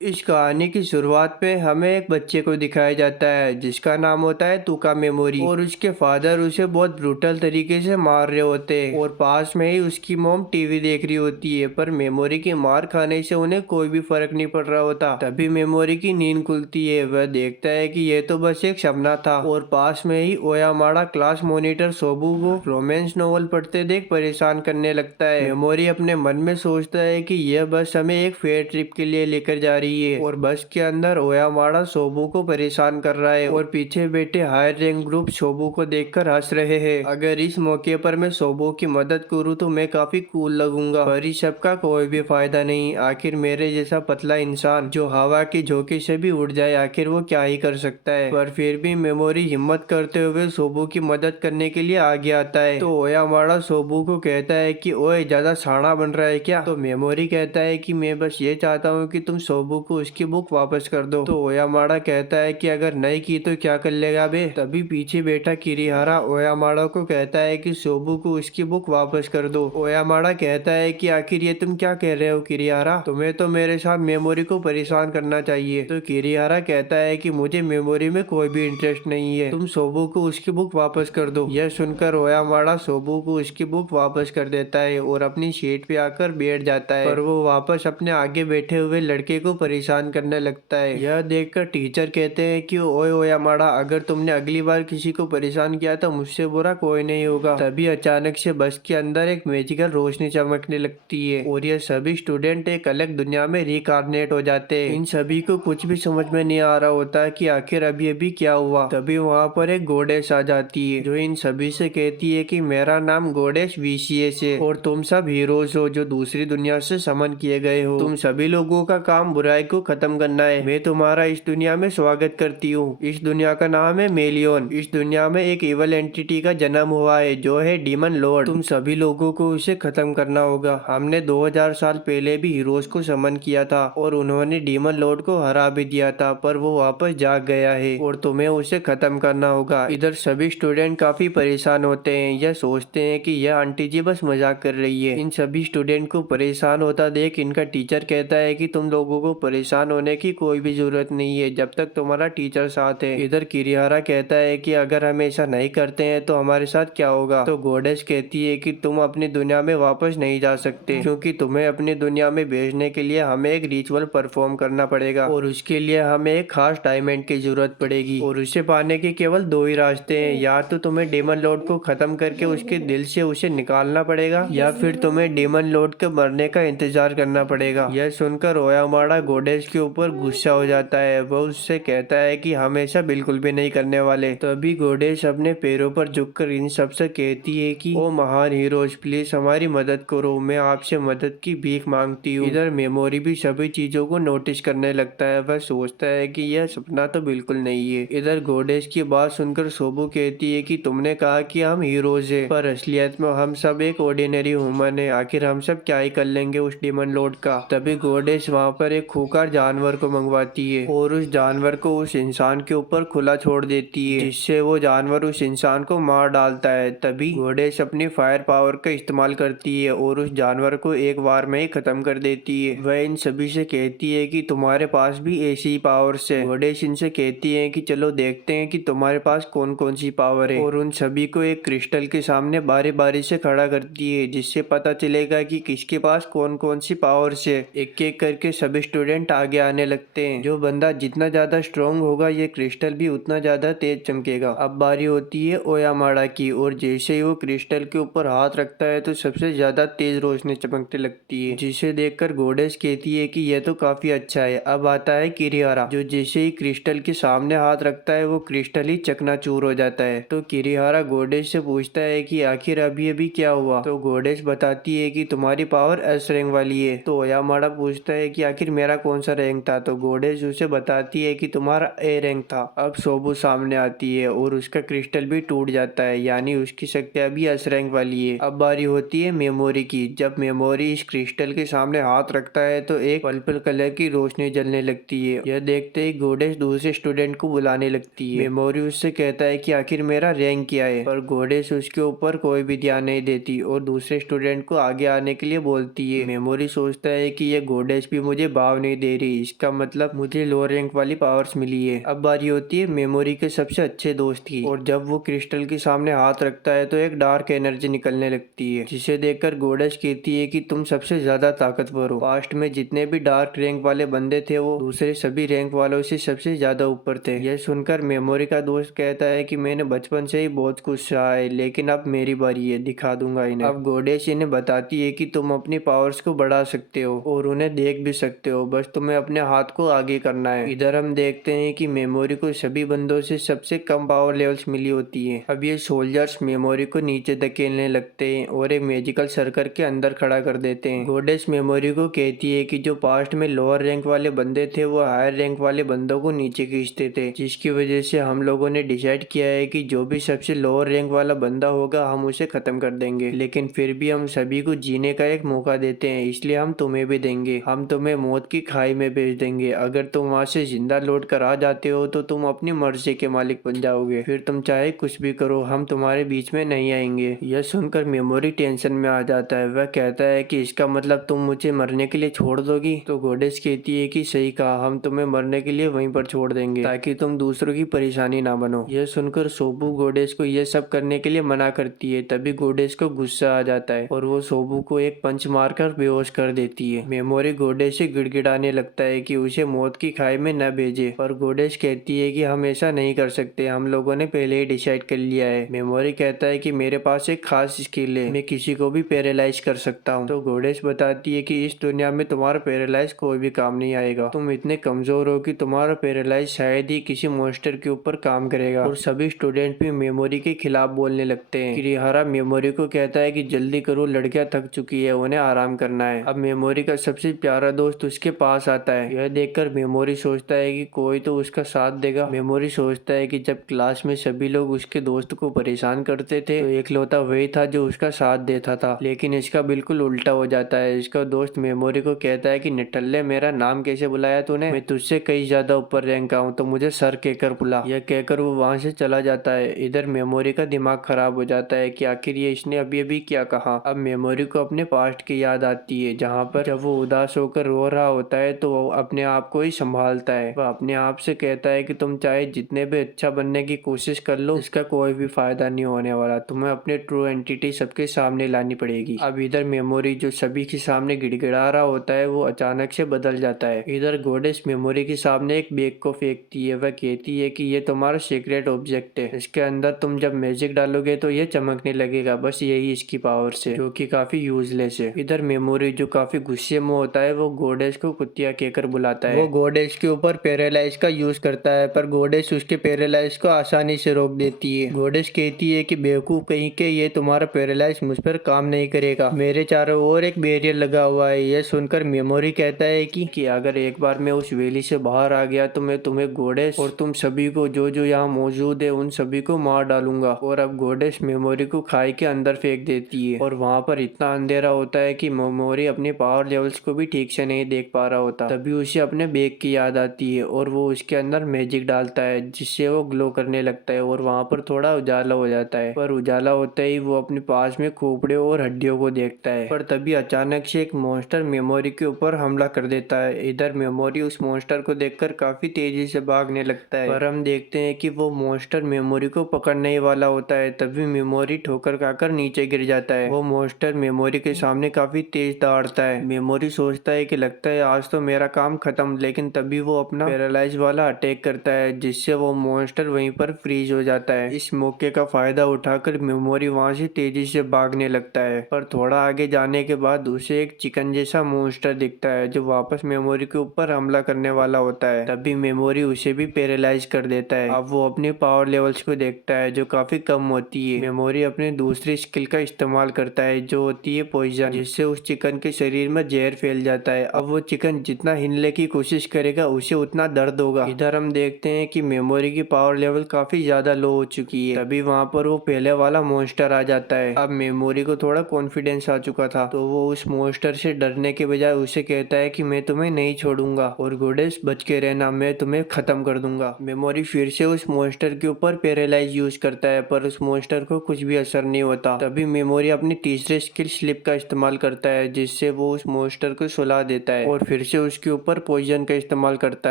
इस कहानी की शुरुआत में हमें एक बच्चे को दिखाया जाता है जिसका नाम होता है तुका मेमोरी और उसके फादर उसे बहुत ब्रूटल तरीके से मार रहे होते हैं और पास में ही उसकी मॉम टीवी देख रही होती है। पर मेमोरी की मार खाने से उन्हें कोई भी फर्क नहीं पड़ रहा होता। तभी मेमोरी की नींद खुलती है। वह देखता है कि यह तो बस एक सपना था और पास में ही ओयामाड़ा क्लास मॉनिटर सोबू को रोमांस नॉवल पढ़ते देख परेशान करने लगता है। मेमोरी अपने मन में सोचता है कि यह बस हमें एक फेयर ट्रिप के लिए लेकर जा रही है और बस के अंदर ओयामाड़ा सोबू को परेशान कर रहा है और पीछे बैठे हायर रैंक ग्रुप सोबू को देखकर हंस रहे हैं। अगर इस मौके पर मैं सोबू की मदद करूं तो मैं काफी कूल लगूंगा, पर इस सब का कोई भी फायदा नहीं। आखिर मेरे जैसा पतला इंसान जो हवा की झोंके से भी उड़ जाए, आखिर वो क्या ही कर सकता है। पर फिर भी मेमोरी हिम्मत करते हुए सोबू की मदद करने के लिए आगे आता है। तो ओयामाड़ा सोबू को कहता है कि ओए ज्यादा शाना बन रहा है क्या। तो मेमोरी कहता है कि मैं बस ये चाहता हूँ कि तुम सोबू को उसकी बुक वापस कर दो। तो ओयामाड़ा कहता है कि अगर नहीं की तो क्या कर लेगा बे। तभी पीछे बैठा किरीहारा ओयामाड़ा को कहता है कि सोबू को उसकी बुक वापस कर दो। ओयामाड़ा कहता है कि आखिर ये तुम क्या कह रहे हो किरीहारा, तुम्हें तो मेरे साथ मेमोरी को परेशान करना चाहिए। तो किरीहारा कहता है कि मुझे मेमोरी में कोई भी इंटरेस्ट नहीं है, तुम सोबू को उसकी बुक वापस कर दो। यह सुनकर ओयामाड़ा सोबू को उसकी बुक वापस कर देता है और अपनी सीट पे आकर बैठ जाता है। पर वो वापस अपने आगे बैठे हुए लड़के को परेशान करने लगता है। यह देखकर टीचर कहते हैं कि ओए ओयामाड़ा, अगर तुमने अगली बार किसी को परेशान किया तो मुझसे बुरा कोई नहीं होगा। तभी अचानक से बस के अंदर एक मैजिकल रोशनी चमकने लगती है और ये सभी स्टूडेंट एक अलग दुनिया में रिकार्नेट हो जाते हैं। इन सभी को कुछ भी समझ में नहीं आ रहा होता कि आखिर अभी अभी क्या हुआ। तभी वहाँ पर एक गोडेस आ जाती है जो इन सभी से कहती है कि मेरा नाम गोडेस वीसीएस है और तुम सब हीरोज हो जो दूसरी दुनिया से समन किए गए हो। तुम सभी लोगों का काम बुराई को खत्म करना है। मैं तुम्हारा इस दुनिया में स्वागत करती हूँ। इस दुनिया का नाम है मेलियन। इस दुनिया में एक इवल एंटिटी का जन्म हुआ है जो है डीमन लॉर्ड। तुम सभी लोगों को उसे खत्म करना होगा। हमने 2000 साल पहले भी हीरोज को समन किया था और उन्होंने डीमन लॉर्ड को हरा भी दिया था, पर वो वापस जाग गया है और तुम्हें उसे खत्म करना होगा। इधर सभी स्टूडेंट काफी परेशान होते हैं। यह सोचते हैं कि यह आंटी जी बस मजाक कर रही है। इन सभी स्टूडेंट को परेशान होता देख इनका टीचर कहता है कि तुम लोगों को परेशान होने की कोई भी जरूरत नहीं है जब तक तुम्हारा टीचर साथ है। इधर किरिहारा कहता है कि अगर हम ऐसा नहीं करते हैं तो हमारे साथ क्या होगा। तो गोडेस कहती है कि तुम अपनी दुनिया में वापस नहीं जा सकते क्योंकि तुम्हें अपनी दुनिया में भेजने के लिए हमें एक रिचुअल परफॉर्म करना पड़ेगा और उसके लिए हमें एक खास डायमंड की जरूरत पड़ेगी और उसे पाने के केवल दो ही रास्ते हैं। या तो तुम्हें डेमन लॉर्ड को खत्म करके उसके दिल से उसे निकालना पड़ेगा या फिर तुम्हें डेमन लॉर्ड के मरने का इंतजार करना पड़ेगा। यह सुनकर ओयामाड़ा गोडेस के ऊपर गुस्सा हो जाता है। वह उससे कहता है कि हम ऐसा बिल्कुल भी नहीं करने वाले। तभी गोडेस अपने पैरों पर झुककर इन सबसे कहती है कि ओ महान हीरोज, प्लीज हमारी मदद करो, मैं आपसे मदद की भीख मांगती हूँ। इधर मेमोरी भी सभी चीजों को नोटिस करने लगता है। वह सोचता है कि यह सपना तो बिल्कुल नहीं है। इधर गोडेस की बात सुनकर सोबू कहती है कि तुमने कहा कि हम हीरोज हैं, पर असलियत में हम सब एक ऑर्डिनरी ह्यूमन है। आखिर हम सब क्या ही कर लेंगे उस डीमन लॉर्ड का। तभी गोडेस वहाँ पर एक खूंखार जानवर को मंगवाती है और उस जानवर को उस इंसान के ऊपर खुला छोड़ देती है जिससे वो जानवर उस इंसान को मार डालता है। तभी गोडेस अपनी फायर पावर का इस्तेमाल करती है और उस जानवर को एक बार में ही खत्म कर देती है। वह इन सभी से कहती है कि तुम्हारे पास भी ऐसी ही पावर्स है। गोडेस इनसे कहती है कि चलो देखते हैं कि तुम्हारे पास कौन कौन सी पावर है और उन सभी को एक क्रिस्टल के सामने बारी बारी से खड़ा करती है जिससे पता चलेगा कि किसके पास कौन कौन सी पावर्स है। एक एक करके सभी स्टूडेंट आगे आने लगते हैं। जो बंदा जितना ज्यादा स्ट्रॉन्ग होगा ये क्रिस्टल भी उतना ज्यादा तेज चमकेगा। अब बारी होती है ओयामाड़ा की और जैसे ही वो क्रिस्टल के ऊपर हाथ रखता है तो सबसे ज्यादा तेज रोशनी चमकने लगती है जिसे देखकर गोडेस कहती है कि यह तो काफी अच्छा है। अब आता है किरिहारा जो जैसे ही क्रिस्टल के सामने हाथ रखता है वो क्रिस्टल ही चकनाचूर हो जाता है। तो किरिहारा गोडेस से पूछता है कि आखिर अभी अभी क्या हुआ। तो गोडेस बताती है कि तुम्हारी पावर एस रैंक वाली है। तो ओयामाड़ा पूछता है कि आखिर मेरा कौन सा रैंक था। तो गोडेस उसे बताती है कि तुम्हारा ए रैंक था। अब सोबू सामने आती है और उसका क्रिस्टल भी टूट जाता है, यानी उसकी शक्तियां भी एस रैंक वाली है। अब बारी होती है मेमोरी की। जब मेमोरी इस क्रिस्टल के सामने हाथ रखता है तो एक पर्पल कलर की रोशनी जलने लगती है। यह देखते ही गोडेस दूसरे स्टूडेंट को बुलाने लगती है। मेमोरी उससे कहता है कि आखिर मेरा रैंक क्या है, पर गोडेस उसके ऊपर कोई भी ध्यान नहीं देती और दूसरे स्टूडेंट को आगे आने के लिए बोलती है। मेमोरी सोचता है कि यह गोडेस भी मुझे भाव नहीं दे रही, इसका मतलब मुझे लो रैंक वाली पावर्स मिली है। अब बारी होती है मेमोरी के सबसे अच्छे दोस्त की, और जब वो क्रिस्टल के सामने हाथ रखता है तो एक डार्क एनर्जी निकलने लगती है, जिसे देखकर गोडेस कहती है कि तुम सबसे ज्यादा ताकतवर हो। पास्ट में जितने भी डार्क रैंक वाले बंदे थे वो दूसरे सभी रैंक वालों से सबसे ज्यादा ऊपर थे। यह सुनकर मेमोरी का दोस्त कहता है कि मैंने बचपन से ही बहुत कुछ सहा है, लेकिन अब मेरी बारी है, दिखा दूंगा इन्हें। अब गोडेस इन्हें बताती है कि तुम अपनी पावर्स को बढ़ा सकते हो और उन्हें देख भी सकते हो, बस तुम्हें अपने हाथ को आगे करना है। इधर हम देखते हैं कि मेमोरी को सभी बंदों से सबसे कम पावर लेवल्स मिली होती है। अब ये सोल्जर्स मेमोरी को नीचे धकेलने लगते हैं और एक मैजिकल सर्कल के अंदर खड़ा कर देते हैं। गोडेस मेमोरी को कहती है कि जो पास्ट में लोअर रैंक वाले बंदे थे वो हायर रैंक वाले बंदों को नीचे खींचते थे, जिसकी वजह से हम लोगों ने डिसाइड किया है कि जो भी सबसे लोअर रैंक वाला बंदा होगा हम उसे खत्म कर देंगे, लेकिन फिर भी हम सभी को जीने का एक मौका देते हैं, इसलिए हम तुम्हें भी देंगे। हम तुम्हें मौत की खाई में भेज देंगे। अगर तुम वहां से जिंदा लौट कर आ जाते हो तो तुम अपनी मर्जी के मालिक बन जाओगे, फिर तुम चाहे कुछ भी करो, हम तुम्हारे बीच में नहीं आएंगे। यह सुनकर मेमोरी टेंशन में आ जाता है। वह कहता है कि इसका मतलब तुम मुझे मरने के लिए छोड़ दोगी? तो गोडेस कहती है कि सही कहा, हम तुम्हें मरने के लिए वहीं पर छोड़ देंगे ताकि तुम दूसरों की परेशानी ना बनो। यह सुनकर सोबू गोडेस को यह सब करने के लिए मना करती है। तभी गोडेस को गुस्सा आ जाता है और वो सोबू को एक पंच मारकर बेहोश कर देती है। मेमोरी गोडेस से गिड़गिड़ाने लगता है कि उसे मौत की खाई में न भेजे, पर गोडेस कहती है कि हम ऐसा नहीं कर सकते, हम लोगों ने पहले ही डिसाइड कर लिया है। मेमोरी कहता है कि मेरे पास एक खास स्किल है, मैं किसी को भी पैरालाइज कर सकता हूँ। तो गोडेस बताती है कि इस दुनिया में तुम्हारा पैरालाइज कोई भी काम नहीं आएगा, तुम इतने कमजोर हो कि तुम्हारा पैरालाइज शायद ही किसी मॉन्स्टर के ऊपर काम करेगा। और सभी स्टूडेंट भी मेमोरी के खिलाफ बोलने लगते हैं। किरिहारा मेमोरी को कहता है कि जल्दी करो, लड़कियां थक चुकी है, उन्हें आराम करना है। अब मेमोरी का सबसे प्यारा दोस्त उसके पास आता है। यह देखकर मेमोरी सोचता है कि कोई तो उसका साथ देगा। मेमोरी सोचता है कि जब क्लास में सभी लोग उसके दोस्त को परेशान करते थे तो एकलौता वही था जो उसका साथ देता था, लेकिन इसका बिल्कुल उल्टा हो जाता है। इसका दोस्त मेमोरी को कहता है कि निठल्ले, मेरा नाम कैसे बुलाया तूने? मैं तुझसे कई ज्यादा ऊपर रैंक का हूँ, तो मुझे सर कहकर बुला। यह कहकर वो वहां से चला जाता है। इधर मेमोरी का दिमाग खराब हो जाता है कि आखिर ये इसने अभी अभी क्या कहा। अब मेमोरी को अपने पास्ट की याद आती है, जहाँ पर जब वो उदास होकर रो रहा होता है तो वो अपने आप को ही संभालता है। वह अपने आप से कहता है कि तुम चाहे जितने भी अच्छा बनने की कोशिश कर लो, इसका कोई भी फायदा नहीं होने वाला, तुम्हें अपने ट्रू एंटिटी सबके सामने लानी पड़ेगी। अब इधर मेमोरी जो सभी के सामने गिड़गिड़ा रहा होता है वो अचानक से बदल जाता है। इधर गोडेस मेमोरी के सामने एक बैग को फेंकती है। वह कहती है कि ये तुम्हारा सीक्रेट ऑब्जेक्ट है, इसके अंदर तुम जब मैजिक डालोगे तो ये चमकने लगेगा, बस यही इसकी पावर से, जो कि काफी यूजलेस है। इधर मेमोरी जो काफी गुस्से में होता है वो गोडेस को कुत्तिया कहकर बुलाता है। वो गोडेस के ऊपर पैरालाइज का यूज करता है, पर गोडेस उसके पैरालाइज को आसानी से रोक देती है। गोडेस कहती है कि बेवकूफ कहीं के, ये तुम्हारा पैरालाइज मुझ पर काम नहीं करेगा, मेरे चारों ओर एक बैरियर लगा हुआ है। यह सुनकर मेमोरी कहता है कि अगर एक बार मैं उस वैली से बाहर आ गया तो मैं तुम्हें, गोडेस और तुम सभी को जो जो यहाँ मौजूद है उन सभी को मार डालूंगा। और अब गोडेस मेमोरी को खाई के अंदर फेंक देती है और वहाँ पर इतना अंधेरा होता है कि मेमोरी अपने पावर लेवल्स को भी ठीक से नहीं देख पा रहा होता। तभी उसे अपने बैग की याद आती है और वो उसके अंदर मैजिक डालता है, जिससे वो ग्लो करने लगता है और वहाँ पर थोड़ा उजाला हो जाता है। पर उजाला होते ही वो अपने पास में खोपड़े और हड्डियों को देखता है। पर तभी अचानक से एक मॉन्स्टर मेमोरी के ऊपर हमला कर देता है। इधर मेमोरी उस मॉन्स्टर को देखकर काफी तेजी से भागने लगता है, पर हम देखते हैं कि वो मॉन्स्टर मेमोरी को पकड़ने ही वाला होता है। तभी मेमोरी ठोकर खाकर नीचे गिर जाता है। वो मॉन्स्टर मेमोरी के सामने काफी तेज दौड़ता है। मेमोरी सोचता है कि लगता है आज तो मेरा काम खत्म, लेकिन तभी वो अपना पैरालाइज वाला अटैक करता है, जिससे वो मॉन्स्टर वहीं पर फ्रीज हो जाता है। इस मौके का फायदा उठाकर मेमोरी वहां से तेजी से भागने लगता है, पर थोड़ा आगे जाने के बाद उसे एक चिकन जैसा मॉन्स्टर दिखता है जो वापस मेमोरी के ऊपर हमला करने वाला होता है। तभी मेमोरी उसे भी पैरालाइज कर देता है। अब वो अपने पावर लेवल्स को देखता है जो काफी कम होती है। मेमोरी अपनी दूसरी स्किल का इस्तेमाल करता है जो होती है पॉइजन, जिससे उस चिकन के शरीर में जहर फैल जाता है। अब वो चिकन जितना हिलने की कोशिश करेगा उसे उतना दर्द होगा। इधर हम देखते हैं कि मेमोरी की पावर लेवल काफी ज्यादा लो हो चुकी है। तभी वहाँ पर वो पहले वाला मॉन्स्टर आ जाता है। अब मेमोरी को थोड़ा कॉन्फिडेंस आ चुका था, तो वो उस मॉन्स्टर से डरने के बजाय उसे कहता है कि मैं तुम्हें नहीं छोड़ूंगा और गोडेस बच के रहना, मैं तुम्हें खत्म कर दूंगा। मेमोरी फिर से उस मॉन्स्टर के ऊपर पैरालाइज यूज करता है, पर उस मॉन्स्टर को कुछ भी असर नहीं होता। तभी मेमोरी अपनी तीसरे स्किल स्लिप का इस्तेमाल करता है, जिससे वो उस मॉन्स्टर को सुला देता है और फिर फिर से उसके ऊपर पॉइजन का इस्तेमाल करता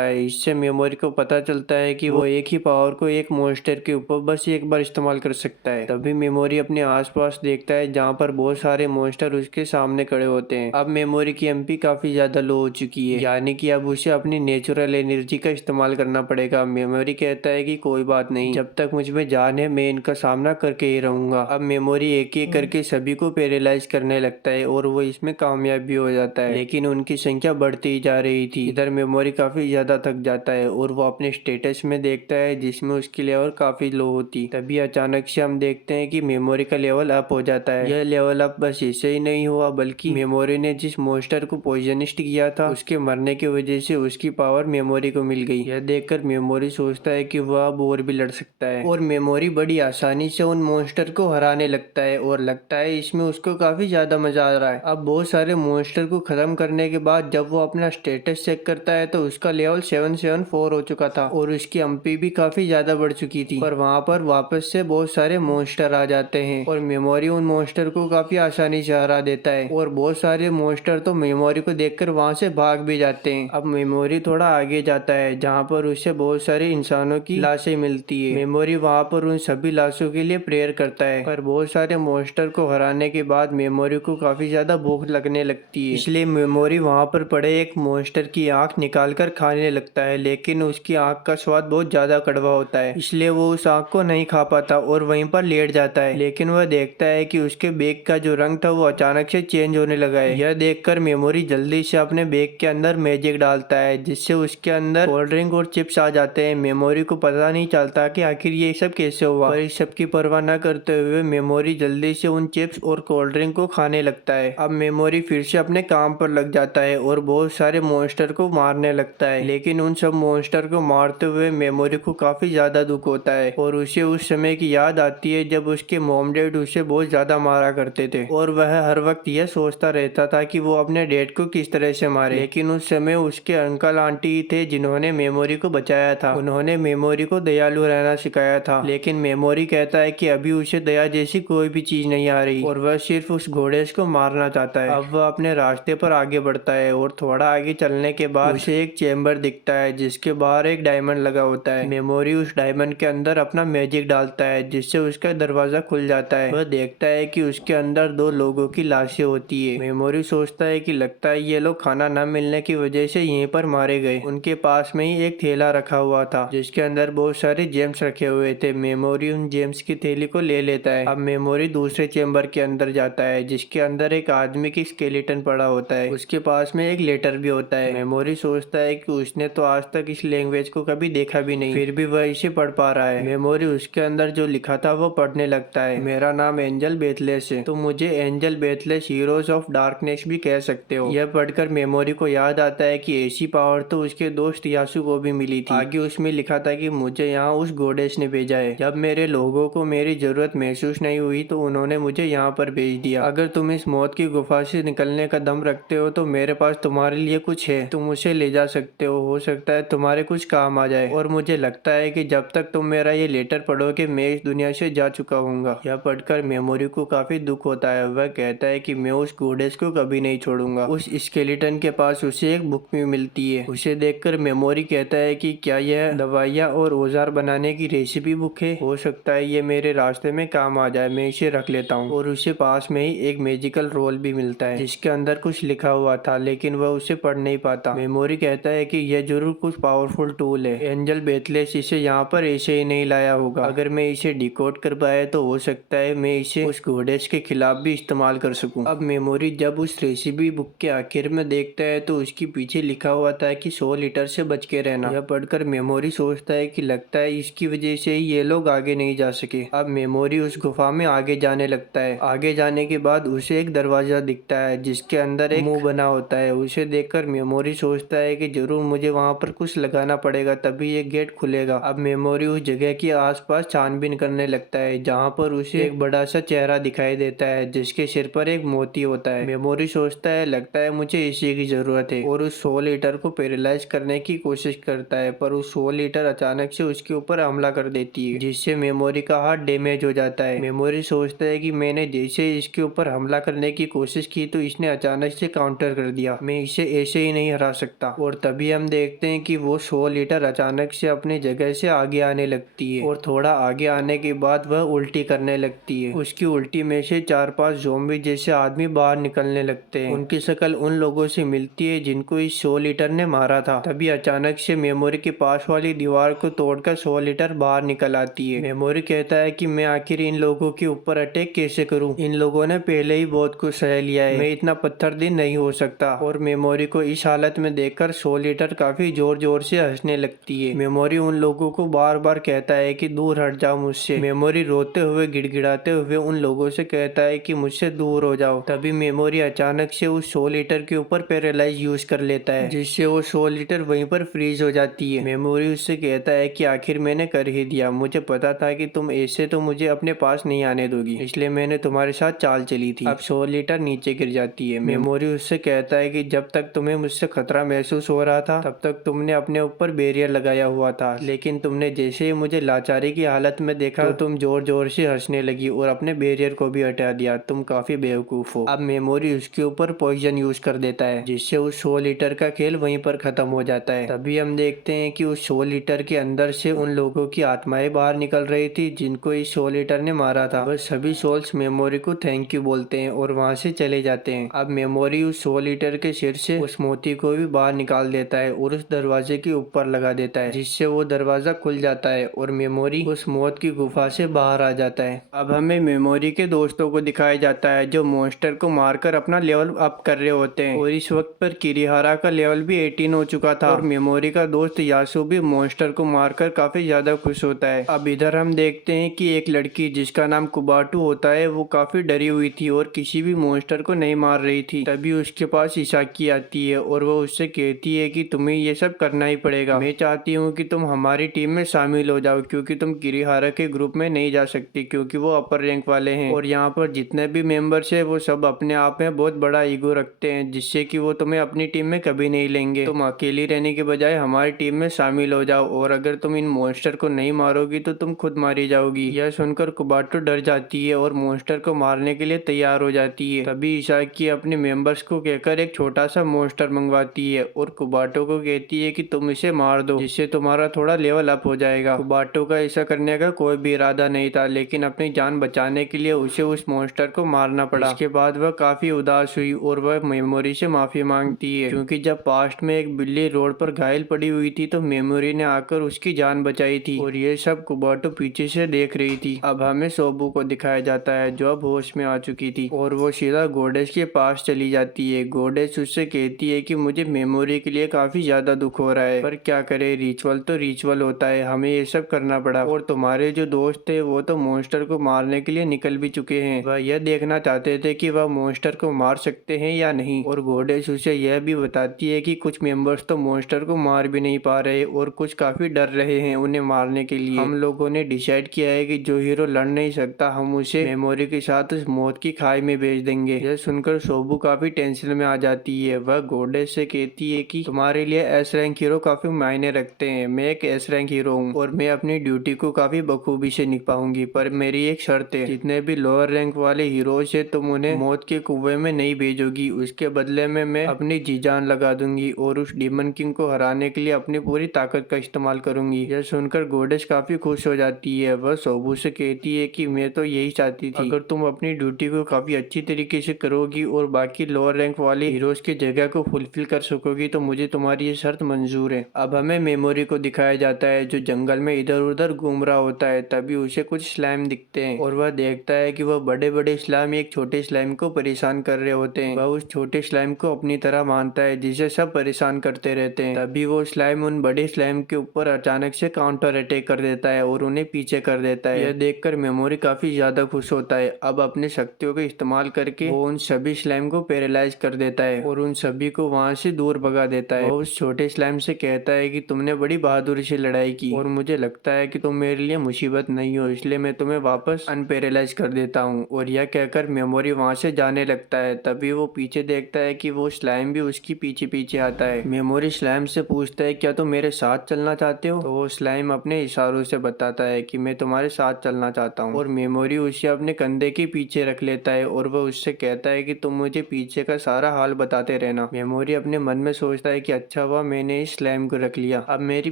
है। इससे मेमोरी को पता चलता है कि वो एक ही पावर को एक मॉन्स्टर के ऊपर बस एक बार इस्तेमाल कर सकता है। तभी मेमोरी अपने आसपास देखता है जहाँ पर बहुत सारे मॉन्स्टर उसके सामने खड़े होते हैं। अब मेमोरी की एमपी काफी ज्यादा लो हो चुकी है, यानी कि अब उसे अपनी नेचुरल एनर्जी का इस्तेमाल करना पड़ेगा। मेमोरी कहता है कि कोई बात नहीं, जब तक मुझ में जान है मैं इनका सामना करके ही रहूंगा। अब मेमोरी एक एक करके सभी को पैरालाइज करने लगता है और वो इसमें कामयाब भी हो जाता है, लेकिन उनकी संख्या बढ़ती ही जा रही थी। इधर मेमोरी काफी ज्यादा थक जाता है और वो अपने स्टेटस में देखता है जिसमें उसकी लेवल काफी लो होती। तभी अचानक से हम देखते हैं कि मेमोरी का लेवल अप हो जाता है। यह लेवल अप बस इससे ही नहीं हुआ, बल्कि मेमोरी ने जिस मॉन्स्टर को पॉइजनिस्ट किया था उसके मरने की वजह से उसकी पावर मेमोरी को मिल गई। यह देखकर मेमोरी सोचता है कि वह अब और भी लड़ सकता है और मेमोरी बड़ी आसानी से उन मॉन्स्टर को हराने लगता है और लगता है इसमें उसको काफी ज्यादा मजा आ रहा है। अब बहुत सारे मॉन्स्टर को खत्म करने के बाद जब वो अपना स्टेटस चेक करता है तो उसका लेवल 774 हो चुका था और उसकी एमपी भी काफी ज्यादा बढ़ चुकी थी। पर वहाँ पर वापस से बहुत सारे मॉन्स्टर आ जाते हैं और मेमोरी उन मॉन्स्टर को काफी आसानी से हरा देता है और बहुत सारे मॉन्स्टर तो मेमोरी को देखकर वहाँ से भाग भी जाते हैं। अब मेमोरी थोड़ा आगे जाता है जहाँ पर उसे बहुत सारे इंसानों की लाशें मिलती है। मेमोरी वहाँ पर उन सभी लाशों के लिए प्रेयर करता है, पर बहुत सारे मॉन्स्टर को हराने के बाद मेमोरी को काफी ज्यादा भूख लगने लगती है, इसलिए मेमोरी वहाँ पर पड़े एक मॉन्स्टर की आंख निकाल कर खाने लगता है, लेकिन उसकी आंख का स्वाद बहुत ज्यादा कड़वा होता है, इसलिए वो उस आंख को नहीं खा पाता और वहीं पर लेट जाता है। लेकिन वह देखता है कि उसके बैग का जो रंग था वो अचानक से चेंज होने लगा है। यह देखकर मेमोरी जल्दी से अपने बैग के अंदर मैजिक डालता है जिससे उसके अंदर कोल्ड ड्रिंक और चिप्स आ जाते हैं। मेमोरी को पता नहीं चलता कि आखिर ये सब कैसे हुआ, पर इस सब की परवाह न करते हुए मेमोरी जल्दी से उन चिप्स और कोल्ड ड्रिंक को खाने लगता है। अब मेमोरी फिर से अपने काम पर लग जाता है और बहुत सारे मॉन्स्टर को मारने लगता है, लेकिन उन सब मॉन्स्टर को मारते हुए मेमोरी को काफी ज्यादा दुख होता है और उसे उस समय की याद आती है जब उसके मॉम डैड उसे बहुत ज्यादा मारा करते थे और वह हर वक्त यह सोचता रहता था कि वो अपने डैड को किस तरह से मारे। लेकिन उस समय उसके अंकल आंटी थे जिन्होंने मेमोरी को बचाया था। उन्होंने मेमोरी को दयालु रहना सिखाया था, लेकिन मेमोरी कहता है कि अभी उसे दया जैसी कोई भी चीज नहीं आ रही और वह सिर्फ उस घोड़े को मारना चाहता है। अब वह अपने रास्ते पर आगे बढ़ता है और थोड़ा आगे चलने के बाद उसे एक चेम्बर दिखता है जिसके बाहर एक डायमंड लगा होता है। मेमोरी उस डायमंड के अंदर अपना मैजिक डालता है जिससे उसका दरवाजा खुल जाता है। वह देखता है कि उसके अंदर दो लोगों की लाशें होती है। मेमोरी सोचता है कि लगता है ये लोग खाना न मिलने की वजह से यहीं पर मारे गए। उनके पास में ही एक थैला रखा हुआ था जिसके अंदर बहुत सारे जेम्स रखे हुए थे। मेमोरी उन जेम्स की थैली को ले लेता है। अब मेमोरी दूसरे चेम्बर के अंदर जाता है जिसके अंदर एक आदमी की स्केलेटन पड़ा होता है। उसके पास में एक लेटर भी होता है। मेमोरी सोचता है कि उसने तो आज तक इस लैंग्वेज को कभी देखा भी नहीं, फिर भी वह इसे पढ़ पा रहा है। मेमोरी उसके अंदर जो लिखा था वो पढ़ने लगता है। मेरा नाम एंजल बेथलेस है, तो मुझे एंजल बेथलेस हीरोज ऑफ डार्कनेस भी कह सकते हो। यह पढ़कर मेमोरी को याद आता है कि ऐसी पावर तो उसके दोस्त यासु को भी मिली थी। आगे उसमें लिखा था कि मुझे यहाँ उस गॉडेस ने भेजा है। जब मेरे लोगों को मेरी जरूरत महसूस नहीं हुई तो उन्होंने मुझे यहाँ पर भेज दिया। अगर तुम इस मौत की गुफा से निकलने का दम रखते हो तो मेरे पास तुम्हारे लिए कुछ है, तुम उसे ले जा सकते हो सकता है तुम्हारे कुछ काम आ जाए। और मुझे लगता है कि जब तक तुम मेरा ये लेटर पढ़ोगे मैं इस दुनिया से जा चुका हूँगा। यह पढ़कर मेमोरी को काफी दुख होता है। वह कहता है कि मैं उस गॉडेस को कभी नहीं छोड़ूंगा। उस स्केलेटन के पास उसे एक बुक भी मिलती है। उसे देखकर मेमोरी कहता है कि क्या यह दवाइयाँ और औजार बनाने की रेसिपी बुक है? हो सकता है ये मेरे रास्ते में काम आ जाए, मैं इसे रख लेता हूँ। और उसे पास में ही एक मैजिकल रोल भी मिलता है जिसके अंदर कुछ लिखा हुआ था, लेकिन वह उसे पढ़ नहीं पाता। मेमोरी कहता है कि यह जरूर कुछ पावरफुल टूल है। एंजल बेथलेस इसे यहाँ पर ऐसे ही नहीं लाया होगा। अगर मैं इसे डिकोड कर पाया तो हो सकता है मैं इसे उस गॉडेस के खिलाफ भी इस्तेमाल कर सकूं। अब मेमोरी जब उस रेसिपी बुक के आखिर में देखता है तो उसके पीछे लिखा हुआ था कि 100 लीटर से बच के रहना। यह पढ़कर मेमोरी सोचता है कि लगता है इसकी वजह से ही ये लोग आगे नहीं जा सके। अब मेमोरी उस गुफा में आगे जाने लगता है। आगे जाने के बाद उसे एक दरवाजा दिखता है जिसके अंदर एक मुंह बना होता है। उसे देखकर मेमोरी सोचता है कि जरूर मुझे वहां पर कुछ लगाना पड़ेगा तभी ये गेट खुलेगा। अब मेमोरी उस जगह के आसपास छानबीन करने लगता है जहाँ पर उसे एक बड़ा सा चेहरा दिखाई देता है जिसके सिर पर एक मोती होता है। मेमोरी सोचता है लगता है मुझे इसी की जरूरत है और उस 100 लीटर को पैरालाइज करने की कोशिश करता है, पर उस 100 लीटर अचानक से उसके ऊपर हमला कर देती है जिससे मेमोरी का हाथ डैमेज हो जाता है। मेमोरी सोचता है कि मैंने जैसे इसके ऊपर हमला करने की कोशिश की तो इसने अचानक से काउंटर कर दिया। मैं इसे इसे ऐसे ही नहीं हरा सकता। और तभी हम देखते हैं कि वो सोल ईटर अचानक से अपनी जगह से आगे आने लगती है और थोड़ा आगे आने के बाद वह उल्टी करने लगती है। उसकी उल्टी में से 4-5 ज़ॉम्बी जैसे आदमी बाहर निकलने लगते हैं। उनकी शक्ल उन लोगों से मिलती है जिनको इस सोल ईटर ने मारा था। तभी अचानक से मेमोरी के पास वाली दीवार को तोड़कर सोल ईटर बाहर निकल आती है। मेमोरी कहता है कि मैं आखिर इन लोगों के ऊपर अटैक कैसे करूं? इन लोगों ने पहले ही बहुत कुछ सह लिया है, मैं इतना पत्थर दिन नहीं हो सकता। और मेमोरी को इस हालत में देखकर सोल ईटर काफी जोर जोर से हंसने लगती है। मेमोरी उन लोगों को बार बार कहता है कि दूर हट जाओ मुझसे। मेमोरी रोते हुए गिड़गिड़ाते हुए उन लोगों से कहता है कि मुझसे दूर हो जाओ। तभी मेमोरी अचानक से उस सोल ईटर के ऊपर पैरालाइज यूज कर लेता है, जिससे वो सोल ईटर वहीं पर फ्रीज हो जाती है। मेमोरी उससे कहता है कि आखिर मैंने कर ही दिया, मुझे पता था कि तुम ऐसे तो मुझे अपने पास नहीं आने दोगी, इसलिए मैंने तुम्हारे साथ चाल चली थी। अब सोल ईटर नीचे गिर जाती है। मेमोरी उससे कहता है कि जब तक तुम्हें मुझसे खतरा महसूस हो रहा था तब तक तुमने अपने ऊपर बैरियर लगाया हुआ था, लेकिन तुमने जैसे ही मुझे लाचारी की हालत में देखा तो तुम जोर जोर से हंसने लगी और अपने बैरियर को भी हटा दिया। तुम काफी बेवकूफ हो। अब मेमोरी उसके ऊपर पॉइजन यूज कर देता है, जिससे उस सोल ईटर का खेल वहीं पर खत्म हो जाता है। तभी हम देखते हैं कि उस सोल ईटर के अंदर से उन लोगों की आत्माएं बाहर निकल रही थी जिनको इस सोल ईटर ने मारा था। वह सभी सोल्स मेमोरी को थैंक यू बोलते हैं और वहां से चले जाते हैं। अब मेमोरी उस सोल ईटर के सिर से उस मोती को भी बाहर निकाल देता है और उस दरवाजे के ऊपर लगा देता है, जिससे वो दरवाजा खुल जाता है और मेमोरी उस मौत की गुफा से बाहर आ जाता है। अब हमें मेमोरी के दोस्तों को दिखाया जाता है जो मॉन्स्टर को मारकर अपना लेवल अप कर रहे होते हैं और इस वक्त पर किरिहारा का लेवल भी 18 हो चुका था और मेमोरी का दोस्त यासु भी मॉन्स्टर को मारकर काफी ज्यादा खुश होता है। अब इधर हम देखते हैं कि एक लड़की जिसका नाम कुबाटू होता है वो काफी डरी हुई थी और किसी भी मॉन्स्टर को नहीं मार रही थी। तभी उसके पास इसाकी आती है और वो उससे कहती है कि तुम्हें ये सब करना ही पड़ेगा, मैं चाहती हूँ कि तुम हमारी टीम में शामिल हो जाओ क्योंकि तुम किरिहारा के ग्रुप में नहीं जा सकती क्योंकि वो अपर रैंक वाले हैं और यहाँ पर जितने भी मेंबर्स है वो सब अपने आप में बहुत बड़ा ईगो रखते हैं, जिससे कि वो तुम्हें अपनी टीम में कभी नहीं लेंगे। तुम अकेली रहने के बजाय हमारी टीम में शामिल हो जाओ और अगर तुम इन मॉन्स्टर को नहीं मारोगी तो तुम खुद मारी जाओगी। यह सुनकर कुबाटो डर जाती है और मॉन्स्टर को मारने के लिए तैयार हो जाती है। तभी इसाकी अपने मेंबर्स को कहकर एक छोटा सा मॉन्स्टर मंगवाती है और कुबाटो को कहती है कि तुम इसे मार दो जिससे तुम्हारा थोड़ा लेवल अप हो जाएगा। कुबाटो का ऐसा करने का कोई भी इरादा नहीं था, लेकिन अपनी जान बचाने के लिए उसे उस मॉन्स्टर को मारना पड़ा। इसके बाद वह काफी उदास हुई और वह मेमोरी से माफी मांगती है क्योंकि जब पास्ट में एक बिल्ली रोड पर घायल पड़ी हुई थी तो मेमोरी ने आकर उसकी जान बचाई थी और ये सब कुबाटो पीछे से देख रही थी। अब हमें सोबू को दिखाया जाता है जो अब होश में आ चुकी थी और वो सीधा गोडेस के पास चली जाती है। गोडेस उससे कहती है कि मुझे मेमोरी के लिए काफी ज्यादा दुख हो रहा है, पर क्या करे, रिचुअल तो रिचुअल होता है, हमें ये सब करना पड़ा और तुम्हारे जो दोस्त थे वो तो मॉन्स्टर को मारने के लिए निकल भी चुके हैं। वह यह देखना चाहते थे कि वह मॉन्स्टर को मार सकते हैं या नहीं। और गोडेस उसे यह भी बताती है कि कुछ मेंबर्स तो मॉन्स्टर को मार भी नहीं पा रहे और कुछ काफी डर रहे हैं उन्हें मारने के लिए। हम लोगों ने डिसाइड किया है कि जो हीरो लड़ नहीं सकता हम उसे मेमोरी के साथ उस मौत की खाई में भेज देंगे। यह सुनकर सोबू काफी टेंशन में आ जाती है। वह गोडेस से कहती है कि तुम्हारे लिए एस रैंक हीरो काफी मायने रखते हैं, मैं एक एस रैंक हीरो हूँ और मैं अपनी ड्यूटी को काफी बखूबी से निभाऊंगी, पर मेरी एक शर्त है, जितने भी लोअर रैंक वाले हीरोज है तुम उन्हें मौत के कुएं में नहीं भेजोगी, उसके बदले में मैं अपनी जी जान लगा दूंगी और उस डीमन किंग को हराने के लिए अपनी पूरी ताकत का इस्तेमाल करूंगी। यह सुनकर गोडेस काफी खुश हो जाती है। वह सोबू से कहती है कि मैं तो यही चाहती थी, अगर तुम अपनी ड्यूटी को काफी अच्छी तरीके से करोगी और बाकी लोअर रैंक वाले हीरोज की जगह को फुलफिल कर सकोगी तो मुझे तुम्हारी ये शर्त मंजूर है। अब हमें मेमोरी को दिखाया जाता है जो जंगल में इधर उधर घूम रहा होता है। तभी उसे कुछ स्लाइम दिखते हैं और वह देखता है कि वह बड़े बड़े स्लाइम एक छोटे स्लाइम को परेशान कर रहे होते हैं। वह उस छोटे स्लाइम को अपनी तरह मानता है जिसे सब परेशान करते रहते हैं। तभी वो स्लाइम उन बड़े स्लाइम के ऊपर अचानक से काउंटर अटैक कर देता है और उन्हें पीछे कर देता है। यह देखकर मेमोरी काफी ज्यादा खुश होता है। अब अपने शक्तियों का इस्तेमाल करके वो उन सभी स्लाइम को पैरालाइज कर देता है और उन सभी को वहां से दूर भगा देता है। वो उस छोटे स्लाइम से कहता है कि तुमने बड़ी बहादुरी से लड़ाई की और मुझे लगता है कि तुम मेरे लिए मुसीबत नहीं हो, इसलिए मैं तुम्हें वापस अनपैरालाइज कर देता हूँ। और यह कहकर मेमोरी वहां से जाने लगता है। तभी वो पीछे देखता है कि वो स्लाइम भी उसकी पीछे पीछे आता है। मेमोरी स्लाइम से पूछता है क्या तुम मेरे साथ चलना चाहते हो? तो वो स्लाइम अपने इशारों से बताता है कि मैं तुम्हारे साथ चलना चाहता हूँ और मेमोरी उसे अपने कंधे के पीछे रख लेता है और वह उससे कहता है कि तुम मुझे पीछे का सारा हाल बताते रहना। मेमोरी अपने मन में सोचता है कि अच्छा हुआ मैंने इस स्लैम को रख लिया, अब मेरी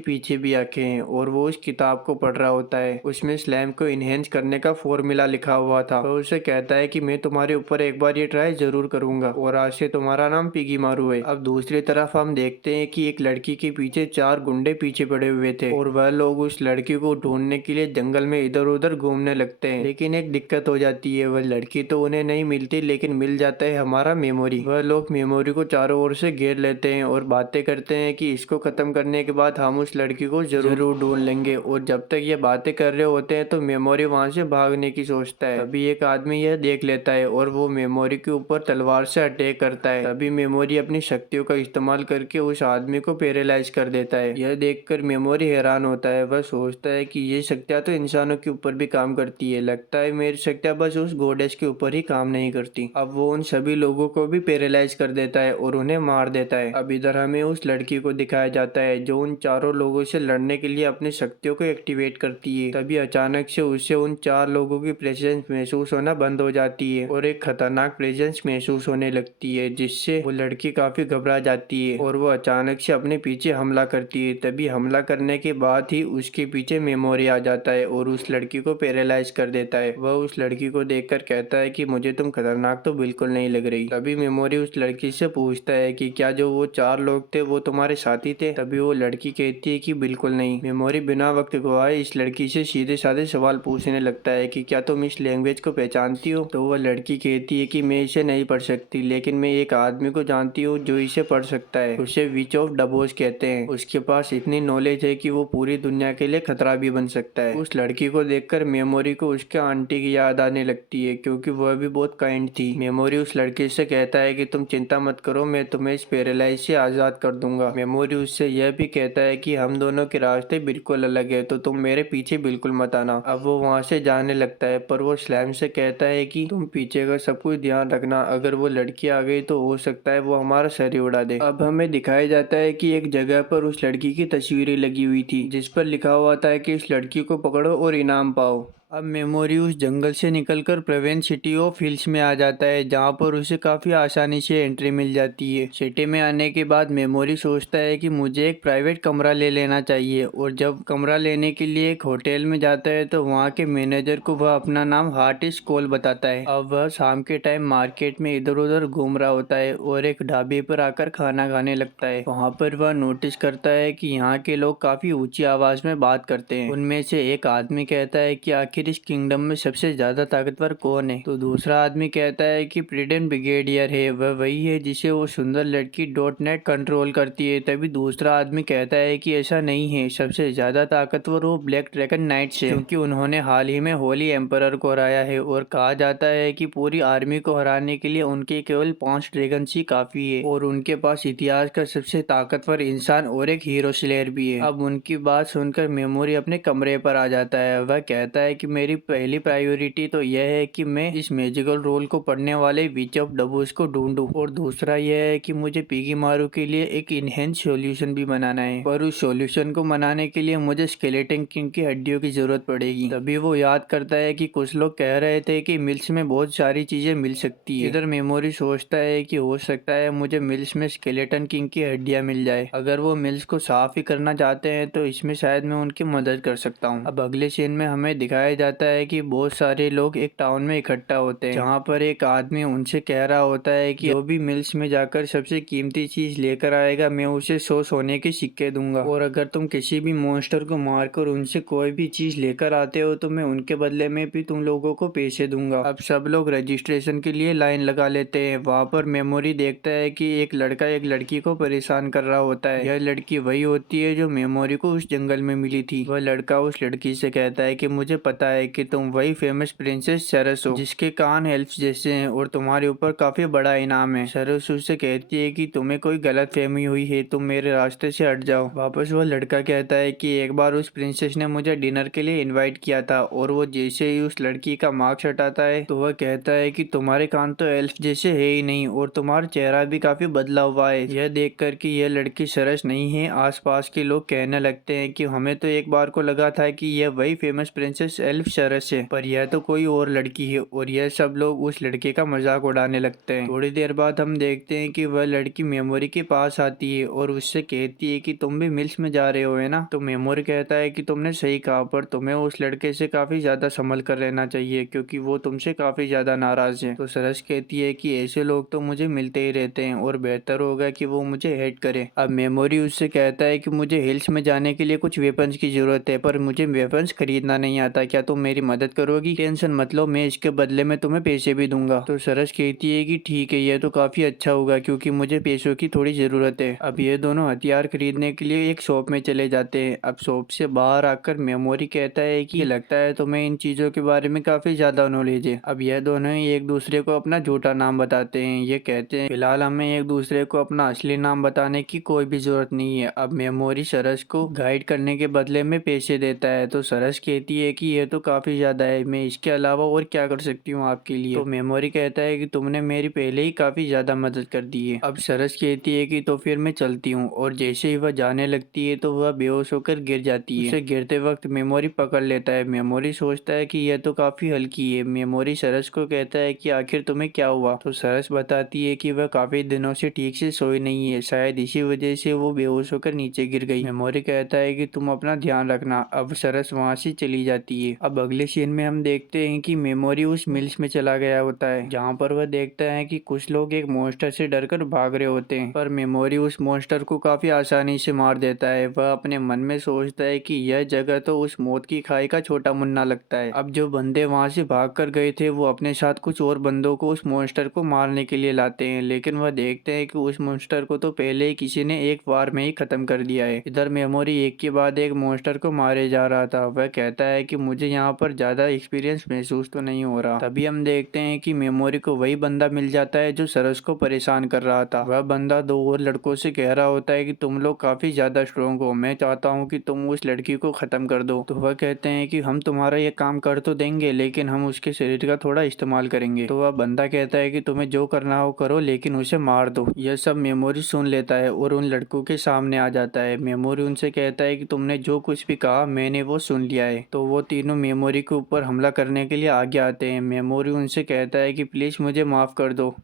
पीछे भी आंखें हैं। और वो उस किताब को पढ़ रहा होता है, उसमें स्लैम को इनहेंस करने का फॉर्मूला लिखा हुआ था। वो उसे कहता है कि मैं तुम्हारे ऊपर एक बार ये ट्राई जरूर करूंगा और आज से तुम्हारा नाम पिगी मारू है। अब दूसरी तरफ हम देखते हैं कि एक लड़की के पीछे 4 गुंडे पीछे पड़े हुए थे और वह लोग उस लड़की को ढूंढने के लिए जंगल में इधर उधर घूमने लगते हैं। लेकिन एक दिक्कत हो जाती है, वह लड़की तो उन्हें नहीं मिलती लेकिन मिल जाता है हमारा मेमोरी। वह लोग मेमोरी को चारों ओर से घेर लेते हैं और बातें करते हैं कि इसको खत्म करने के बाद हम उस लड़की को जरूर ढूंढ लेंगे। और जब तक ये बातें कर रहे होते हैं तो मेमोरी वहां से भागने की सोचता है। तभी एक आदमी यह देख लेता है और वो मेमोरी के ऊपर तलवार से अटैक करता है। तभी मेमोरी अपनी शक्तियों का इस्तेमाल करके उस आदमी को पैरालाइज कर देता है। यह देखकर मेमोरी हैरान होता है। वह सोचता है कि ये शक्तियां तो इंसानों के ऊपर भी काम करती है, लगता है मेरी शक्तियां बस उस गॉडेस के ऊपर ही काम नहीं करती। अब वो उन सभी लोगों को भी पैरालाइज कर देता है और उन्हें मार देता है। अब इधर हमें उस लड़की को दिखाया जाता है जो उन चारों लोगों से लड़ने के लिए अपनी शक्तियों को एक्टिवेट करती है। तभी अचानक से उसे उन 4 लोगों की प्रेजेंस महसूस होना बंद हो जाती है और एक खतरनाक प्रेजेंस महसूस होने लगती है, जिससे वो लड़की काफी घबरा जाती है और वो अचानक से अपने पीछे हमला करती है। तभी हमला करने के बाद ही उसके पीछे मेमोरी आ जाता है और उस लड़की को पैरालाइज कर देता है। वह उस लड़की को देखकर कहता है कि मुझे तुम खतरनाक तो बिल्कुल नहीं लग रही। तभी मेमोरी उस लड़की से पूछता है कि क्या जो वो 4 लोग थे वो तुम्हारे साथी थे? तभी वो लड़की कहती है कि बिल्कुल नहीं। मेमोरी बिना वक्त गवाए इस लड़की से सीधे साधे सवाल पूछने लगता है कि क्या तुम इस लैंग्वेज को पहचानती हो? तो वह लड़की कहती है कि मैं इसे नहीं पढ़ सकती, लेकिन मैं एक आदमी को जानती हूँ जो इसे पढ़ सकता है। उसे विच ऑफ डबोस कहते हैं। उसके पास इतनी नॉलेज है कि वो पूरी दुनिया के लिए खतरा भी बन सकता है। उस लड़की को देखकर मेमोरी को उसके आंटी की याद आने लगती है, क्योंकि वह भी बहुत काइंड थी। मेमोरी उस लड़के से कहता है कि तुम चिंता मत करो, मैं तुम्हें इस पैरालाइज से आजाद कर दूंगा। मेमोरी उससे यह भी कहता है कि हम दोनों के रास्ते बिल्कुल अलग है, तो तुम मेरे पीछे बिल्कुल मत आना। अब वो वहाँ से जाने लगता है, पर वो स्लैम से कहता है कि तुम पीछे का सब कुछ ध्यान रखना, अगर वो लड़की आ गई तो हो सकता है वो हमारा सर ही उड़ा दे। अब हमें दिखाया जाता है कि एक जगह पर उस लड़की की तस्वीरें लगी हुई थी, जिस पर लिखा हुआ था कि इस लड़की को पकड़ो और इनाम पाओ। अब मेमोरी उस जंगल से निकलकर प्रेवेन सिटी ऑफ हिल्स में आ जाता है, जहाँ पर उसे काफी आसानी से एंट्री मिल जाती है। सिटी में आने के बाद मेमोरी सोचता है कि मुझे एक प्राइवेट कमरा ले लेना चाहिए, और जब कमरा लेने के लिए एक होटल में जाता है तो वहाँ के मैनेजर को वह अपना नाम हार्ट इज कॉल बताता है। अब वह शाम के टाइम मार्केट में इधर उधर घूम रहा होता है और एक ढाबे पर आकर खाना खाने लगता है। वहाँ पर वह नोटिस करता है कि यहाँ के लोग काफी ऊंची आवाज में बात करते हैं। उनमें से एक आदमी कहता है कि आखिर इस किंगडम में सबसे ज्यादा ताकतवर कौन है? तो दूसरा आदमी कहता है कि प्रिडेंट ब्रिगेडियर है, वह वही है जिसे वो सुंदर लड़की डॉट नेट कंट्रोल करती है। तभी दूसरा आदमी कहता है कि ऐसा नहीं है, सबसे ज्यादा ताकतवर वो ब्लैक ड्रैगन नाइट्स है, क्योंकि उन्होंने हाल ही में होली एम्परर को हराया है और कहा जाता है कि पूरी आर्मी को हराने के लिए उनके केवल 5 ड्रैगन ही काफी है, और उनके पास इतिहास का सबसे ताकतवर इंसान और एक हीरो स्लेयर भी है। अब उनकी बात सुनकर मेमोरी अपने कमरे पर आ जाता है। वह कहता है कि मेरी पहली प्रायोरिटी तो यह है कि मैं इस मैजिकल रोल को पढ़ने वाले विच ऑफ डबोस को ढूंढूं, और दूसरा यह है कि मुझे पिगी मारू के लिए एक इनहेंस सॉल्यूशन भी बनाना है, पर उस सॉल्यूशन को बनाने के लिए मुझे स्केलेटन किंग की हड्डियों की जरूरत पड़ेगी। तभी वो याद करता है कि कुछ लोग कह रहे थे कि मिल्स में बहुत सारी चीजें मिल सकती है। इधर मेमोरी सोचता है कि हो सकता है मुझे मिल्स में स्केलेटन किंग की हड्डियां मिल जाए। अगर वो मिल्स को साफ ही करना चाहते हैं तो इसमें शायद मैं उनकी मदद कर सकता हूँ। अब अगले सीन में हमें दिखाया जाता है कि बहुत सारे लोग एक टाउन में इकट्ठा होते हैं, जहाँ पर एक आदमी उनसे कह रहा होता है कि जो भी मिल्स में जाकर सबसे कीमती चीज लेकर आएगा मैं उसे 100 सोने के सिक्के दूंगा, और अगर तुम किसी भी मॉन्स्टर को मारकर उनसे कोई भी चीज लेकर आते हो तो मैं उनके बदले में भी तुम लोगों को पैसे दूंगा। अब सब लोग रजिस्ट्रेशन के लिए लाइन लगा लेते हैं। वहाँ पर मेमोरी देखता है कि एक लड़का एक लड़की को परेशान कर रहा होता है। यह लड़की वही होती है जो मेमोरी को उस जंगल में मिली थी। वह लड़का उस लड़की से कहता है कि मुझे पता है कि तुम वही फेमस प्रिंसेस सेरेस हो, जिसके कान एल्फ जैसे हैं और तुम्हारे ऊपर काफी बड़ा इनाम है। सेरेस उससे कहती है कि तुम्हें कोई गलत फहमी हुई है, तुम मेरे रास्ते से हट जाओ। वापस वह लड़का कहता है कि एक बार उस प्रिंसेस ने मुझे डिनर के लिए इनवाइट किया था, और वो जैसे ही उस लड़की का मार्क्स हटाता है तो वह कहता है कि तुम्हारे कान तो एल्फ जैसे है ही नहीं, और तुम्हारा चेहरा भी काफी बदला हुआ है। यह देख कर कि यह लड़की सरस नहीं है, आसपास के लोग कहने लगते हैं कि हमें तो एक बार को लगा था कि यह वही फेमस प्रिंसेस हेल्प सरस है, पर यह तो कोई और लड़की है। और यह सब लोग उस लड़के का मजाक उड़ाने लगते हैं। थोड़ी देर बाद हम देखते हैं कि वह लड़की मेमोरी के पास आती है और उससे कहती है कि तुम भी मिल्स में जा रहे हो है ना। तो मेमोरी कहता है कि तुमने सही कहा, पर तुम्हें उस लड़के से काफी ज्यादा संभल कर रहना चाहिए क्योंकि वो तुमसे काफी ज्यादा नाराज है। तो सरस कहती है कि ऐसे लोग तो मुझे मिलते ही रहते हैं और बेहतर होगा कि वो मुझे हेट करे। अब मेमोरी उससे कहता है कि मुझे हिल्स में जाने के लिए कुछ वेपन्स की जरूरत है, पर मुझे वेपन्स खरीदना नहीं आता, क्या तुम मेरी मदद करोगी? टेंशन मत लो, मैं इसके बदले में तुम्हें पैसे भी दूंगा। तो सरस कहती है कि ठीक है, यह तो काफी अच्छा होगा क्योंकि मुझे पैसों की थोड़ी जरूरत है। अब ये दोनों हथियार खरीदने के लिए एक शॉप में चले जाते हैं। अब शॉप से बाहर आकर मेमोरी कहता है कि लगता है तुम्हें इन चीजों के बारे में काफी ज्यादा नॉलेज है। अब यह दोनों ही एक दूसरे को अपना झूठा नाम बताते हैं। ये कहते हैं फिलहाल हमें एक दूसरे को अपना असली नाम बताने की कोई भी जरूरत नहीं है। अब मेमोरी सरस को गाइड करने के बदले में पैसे देता है। तो सरस कहती है कि यह तो काफी ज्यादा है, मैं इसके अलावा और क्या कर सकती हूँ आपके लिए? तो मेमोरी कहता है कि तुमने मेरी पहले ही काफी ज्यादा मदद कर दी है। अब सरस कहती है कि तो फिर मैं चलती हूँ। और जैसे ही वह जाने लगती है तो वह बेहोश होकर गिर जाती है। उसे गिरते वक्त मेमोरी पकड़ लेता है। मेमोरी सोचता है कि यह तो काफी हल्की है। मेमोरी सरस को कहता है कि आखिर तुम्हें क्या हुआ? तो सरस बताती है कि वह काफी दिनों से ठीक से सोई नहीं है, शायद इसी वजह से वो बेहोश होकर नीचे गिर गई। मेमोरी कहता है कि तुम अपना ध्यान रखना। अब सरस वहाँ से चली जाती है। अब अगले सीन में हम देखते हैं कि मेमोरी उस मिल्स में चला गया होता है जहाँ पर वह देखता है कि कुछ लोग एक मॉन्स्टर से डरकर भाग रहे होते हैं, पर मेमोरी उस मॉन्स्टर को काफी आसानी से मार देता है। वह अपने मन में सोचता है कि यह जगह तो उस मौत की खाई का छोटा मुन्ना लगता है। अब जो बंदे वहाँ से भाग कर गए थे वो अपने साथ कुछ और बंदों को उस मॉन्स्टर को मारने के लिए लाते हैं, लेकिन वह देखते हैं कि उस मॉन्स्टर को तो पहले ही किसी ने एक बार में ही खत्म कर दिया है। इधर मेमोरी एक के बाद एक मॉन्स्टर को मारे जा रहा था। वह कहता है कि मुझे यहाँ पर ज्यादा एक्सपीरियंस महसूस तो नहीं हो रहा। तभी हम देखते हैं कि मेमोरी को वही बंदा मिल जाता है जो सरस को परेशान कर रहा था। वह बंदा दो और लड़कों से कह रहा होता है कि तुम लोग काफी ज्यादा स्ट्रोंग हो, मैं चाहता हूँ कि तुम उस लड़की को खत्म कर दो। तो वह कहते हैं कि हम तुम्हारा ये काम कर तो देंगे, लेकिन हम उसके शरीर का थोड़ा इस्तेमाल करेंगे। तो वह बंदा कहता है कि तुम्हें जो करना हो करो, लेकिन उसे मार दो। यह सब मेमोरी सुन लेता है और उन लड़कों के सामने आ जाता है। मेमोरी उनसे कहता है कि तुमने जो कुछ भी कहा मैंने वो सुन लिया है। तो वो तीनों मेमोरी के ऊपर हमला करने के लिए आगे आते हैं। मेमोरी उनसे कहता है कि प्लीज मुझे माफ कर दो,